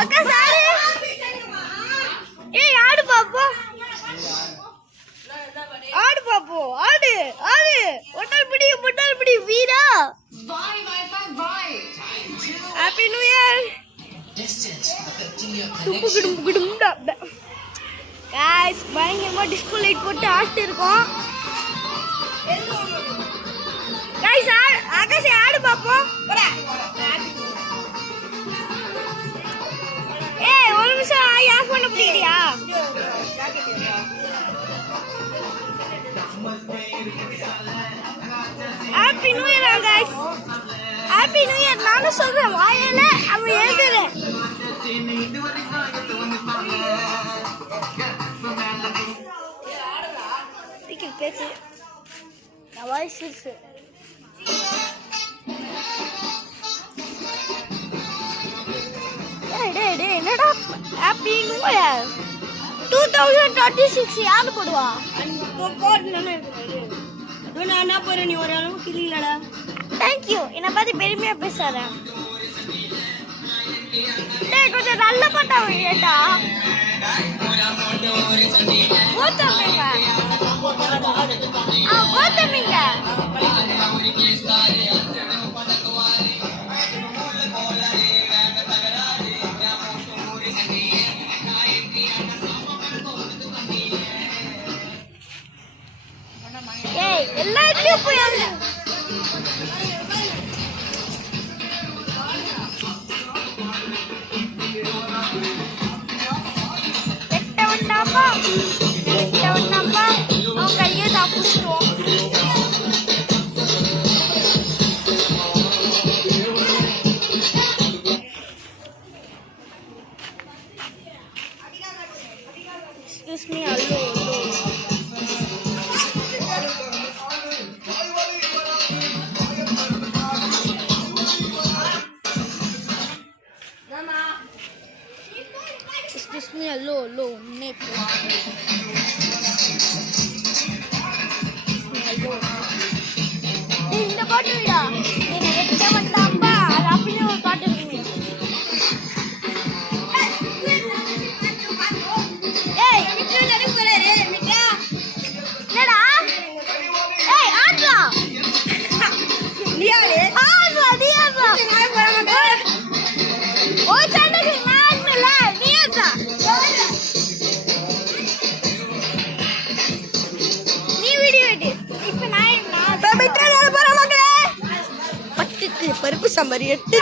அக்கா சாரி ஏய் ஆடு பாப்போ ஆடு பாப்போ ஆடு ஆடு ஒட்டல் பிடி வீரா ஹாப்பி நியூ இயர் गाइस பயங்கரமா டிஸ்கோ லைட் போட்டு ஆடிட்டு இருக்கோம் गाइस ஆகாஷ் ஆடு பாப்போம் ஏய் ஒரு நிமிஷம் ஆஃப் பண்ண முடியலையா happy new year guys happy new year நான் சொல்றேன் வாயில அவன் எழுதுறேன் பேச்சு வாய்ஸ் இருக்கு டேய் என்னடா ஹாப்பி நியூ இயர் 2026 யாரு போடுவா போடுனே நான் என்ன போற நீ ஒரு அளவு கிளிலடா थैंक यू என்ன பத்தி பெருமையா பேசுறேன் டேய் கொஞ்சம் நல்ல பாட்டா வைடா ஓட்டமிங்க ஓட்டமிங்க ஏய் எல்லாத்தையும் போய் Excuse me, hello. Excuse me, hello, Nip. இந்த பாட்டு விடா என்ன வெட்ட வந்தாப்பா அது அப்படியே ஒரு பாட்டு இருக்கு ஏய் மிட்ரு நடுக்குறாரு மிட்ரா என்னடா ஏய் ஆட்ரா நீயாலே ஆட்ரா நான் வர மாட்டேன் ஓ சண்டை நான்ல நீயாடா நீ வீடியோ எடு இப்போ நான் பருப்பு சாம்பார் 8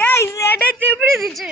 गाइस एडे எப்படி இருந்துச்சு